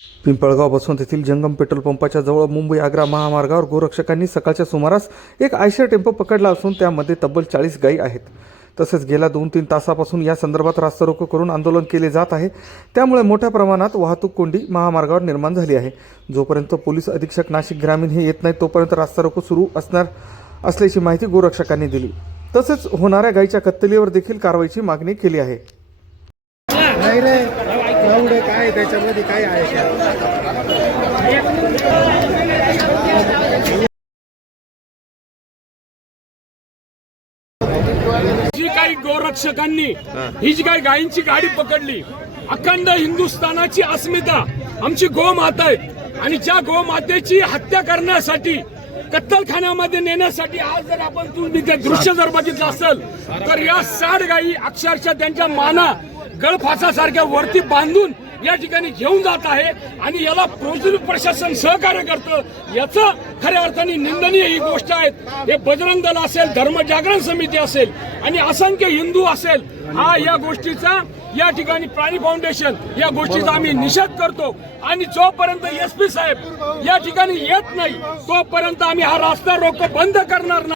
पिंपळगाव बसवंत येथील जंगम पेट्रोल पंपाच्या जवळ मुंबई आग्रा महामार्गावर गोरक्षकांनी सकाळच्या सुमारास एक आयशर टेम्पो पकडला असून त्यामध्ये तब्बल 40 गायी आहेत. तसेच गेल्या 2-3 तासापासून या संदर्भात रास्ता रोको करून आंदोलन केले जात आहे. त्यामुळे मोठ्या प्रमाणात वाहतूक कोंडी महामार्गावर निर्माण झाली आहे. जोपर्यंत पोलीस अधीक्षक नाशिक ग्रामीण हे येत नाही तोपर्यंत रास्ता रोको सुरू असल्याची माहिती गोरक्षकांनी दिली. तसेच होणाऱ्या गायीच्या कत्तलीवर देखील कारवाईची मागणी केली आहे. नाही रे एवढं काय त्याच्यामध्ये काय आहे जी काही गोरक्षकांनी ही जी काही गायींची गाडी पकडली, अखंड हिंदुस्थानाची अस्मिता आमची गोमाता आहे आणि ज्या गोमातेची हत्या करण्यासाठी कत्तलखान्यामध्ये नेण्यासाठी आज जर आपण तुम्ही ते दृश्य जर बघितलं असेल तर या 60 गायी अक्षरशः त्यांच्या माना गळफासासारख्या वरती बांधून या ठिकाणी घेऊन जात आहे आणि याला पोलीस प्रशासन सहकार्य करतं याचं खऱ्या अर्थाने निंदनीय ही गोष्ट आहे. हे बजरंग दल असेल, धर्मजागरण समिती असेल आणि असंख्य हिंदू असेल, हा या गोष्टीचा या ठिकाणी प्राणी फाउंडेशन या गोष्टीचा आम्ही निषेध करतो आणि जोपर्यंत SP साहेब या ठिकाणी येत नाही तोपर्यंत आम्ही हा रास्ता रोको बंद करणार नाही.